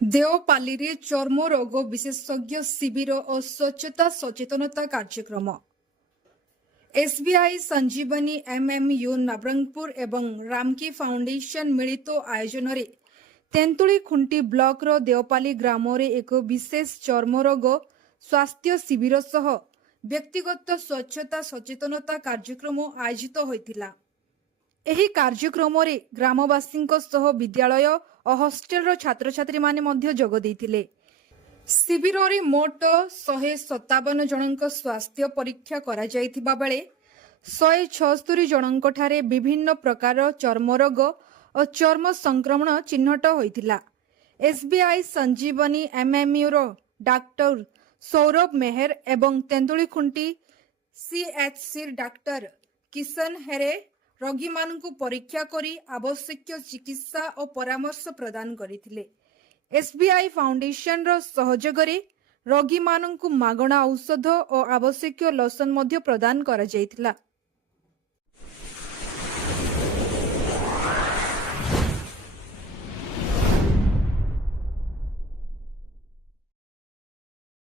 देवपाली रे चर्म रोग विशेषज्ञ शिविर और स्वच्छता सचेतनता कार्यक्रम एसबीआई संजीवनी एमएमयू नवरंगपुर एवं रामकी फाउंडेशन मिलित आयोजन रे तेंतुली खुंटी ब्लॉक रो देवपाली ग्राम रे एक विशेष चर्म रोग स्वास्थ्य शिविर सह व्यक्तिगत स्वच्छता सचेतनता कार्यक्रम आयोजित होइतिला। एही कार्यक्रम रे ग्रामवासी विद्यालय और हॉस्टेल छात्र छात्री माने मध्य जोग देइतिले। शिविर रे मोट 157 जनक स्वास्थ्य परीक्षा करा जाइथिबा बेले 176 जनक ठारे विभिन्न प्रकार चर्म रोग और चर्म संक्रमण चिन्हट होइतिला। एसबीआई संजीवनी एमएमयू रो डॉक्टर सौरभ मेहर एवं तेंदुलीखुंटी सीएचसी डॉक्टर किशन हेरे रोगी मानकु परीक्षा करी आवश्यक चिकित्सा और परामर्श प्रदान करथिले। एसबीआई फाउंडेशन रो सहयोग रे रोगी मानकु मागणा औषध और आवश्यक लोशन मध्य प्रदान करा जायतिला।